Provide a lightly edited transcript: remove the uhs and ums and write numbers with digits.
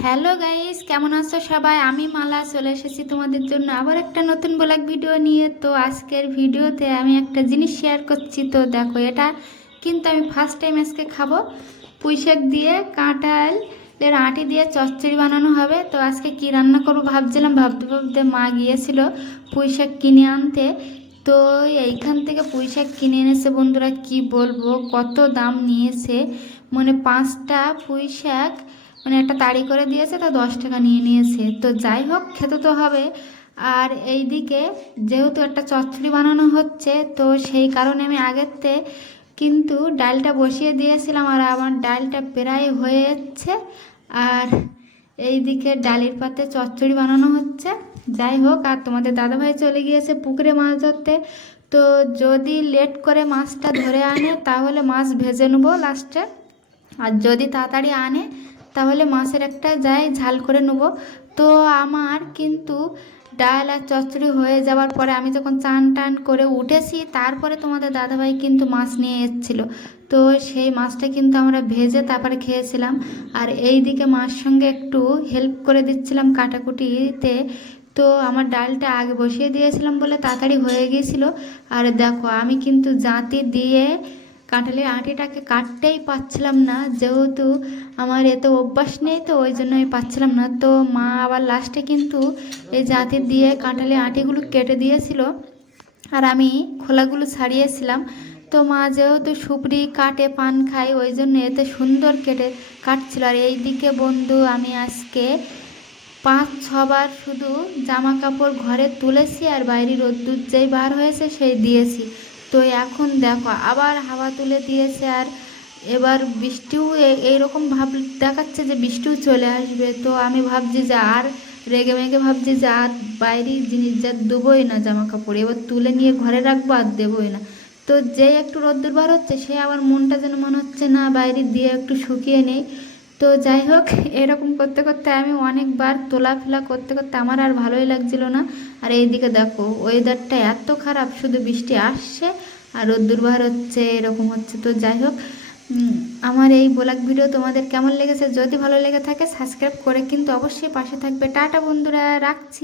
Hello guys, কেমন আছো সবাই? আমি মালা চলে এসেছি তোমাদের জন্য আবার একটা নতুন ব্লগ ভিডিও নিয়ে। তো আজকের ভিডিওতে আমি একটা জিনিস শেয়ার করছি। তো দেখো, এটা কিন্তু আমি ফার্স্ট টাইম আজকে খাবো। পুঁইশাক দিয়ে কাঁঠালের আটি দিয়ে চচ্চড়ি বানানো হবে। তো আজকে কি রান্না করবো ভাবছিলাম, ভাবতে ভাবতে মা গিয়েছিল পুঁইশাক কিনে আনতে। তো এইখান থেকে পুঁইশাক কিনে এনেছে বন্ধুরা, কি বলবো কত দাম নিয়েছে। মানে 5টা পুঁইশাক মানে একটা তাড়ি করে দিয়েছে, তা 10 টাকা নিয়ে নিয়েছে। তো যাই হোক, খেতে তো হবে। আর এইদিকে যেহেতু একটা চচ্চড়ি বানানো হচ্ছে, তো সেই কারণে আমি আগেরতে কিন্তু ডালটা বসিয়ে দিয়েছিলাম, আর আমার ডালটা প্রায় হয়ে যাচ্ছে। আর এইদিকে ডালের পাতে চচ্চড়ি বানানো হচ্ছে। যাই হোক, আর তোমাদের দাদাভাই চলে গিয়েছে পুকুরে মাছ ধরতে। তো যদি লেট করে মাছটা ধরে আনে তাহলে মাছ ভেজে নেবো লাস্টে, আর যদি তাড়াতাড়ি আনে তাহলে মাছের একটা যাই ঝাল করে নেবো। তো আমার কিন্তু ডাল আর চচ্চড়ি হয়ে যাওয়ার পরে আমি যখন চান টান করে উঠেছি, তারপরে তোমাদের দাদাভাই কিন্তু মাছ নিয়ে এসেছিলো। তো সেই মাছটা কিন্তু আমরা ভেজে তারপরে খেয়েছিলাম। আর এই দিকে মার সঙ্গে একটু হেল্প করে দিচ্ছিলাম কাটাকুটিতে। তো আমার ডালটা আগে বসিয়ে দিয়েছিলাম বলে তাড়াতাড়ি হয়ে গিয়েছিল। আর দেখো, আমি কিন্তু জাঁতি দিয়ে কাঁঠালের আটিটাকে কাটতেই পাচ্ছিলাম না, যেহেতু আমার এত অভ্যাস নেই, তো ওই জন্য আমি পাচ্ছিলাম না। তো মা আবার লাস্টে কিন্তু এই জাঁতি দিয়ে কাঁঠালের আটিগুলো কেটে দিয়েছিল, আর আমি খোলাগুলো ছাড়িয়েছিলাম। তো মা যেহেতু সুপরি কাটে পান খায়, ওই জন্য এতে সুন্দর কেটে কাটছিল। আর এই দিকে বন্ধু, আমি আজকে 5-6 বার শুধু জামা কাপড় ঘরে তুলেছি, আর বাইরে রোদ্দুর যেই বার হয়েছে সেই দিয়েছি। তো এখন দেখো আবার হাওয়া তুলে দিয়েছে, আর এবার বৃষ্টিও এইরকম ভাব দেখাচ্ছে যে বৃষ্টিও চলে আসবে। তো আমি ভাবছি যে আর রেগে মেগে ভাবছি যে আর বাইরের জিনিস যা দেবোই না, জামা কাপড় এবার তুলে নিয়ে ঘরে রাখবো আর দেবোই না। তো যেই একটু রোদ্দুর বার হচ্ছে, সে আবার মনটা যেন মনে হচ্ছে না বাইরে দিয়ে একটু শুকিয়ে নেই। তো যাই হোক, এরকম করতে করতে আমি অনেকবার তোলাফেলা করতে করতে আমার আর ভালোই লাগছিল না। আর এইদিকে দেখো ওয়েদারটা এত খারাপ, শুধু বৃষ্টি আসছে আর রোদ্দুর বার হচ্ছে, এরকম হচ্ছে। তো যাই হোক, আমার এই ব্লগ ভিডিও তোমাদের কেমন লেগেছে? যদি ভালো লেগে থাকে সাবস্ক্রাইব করে কিন্তু অবশ্যই পাশে থাকবে। টাটা বন্ধুরা, রাখছি।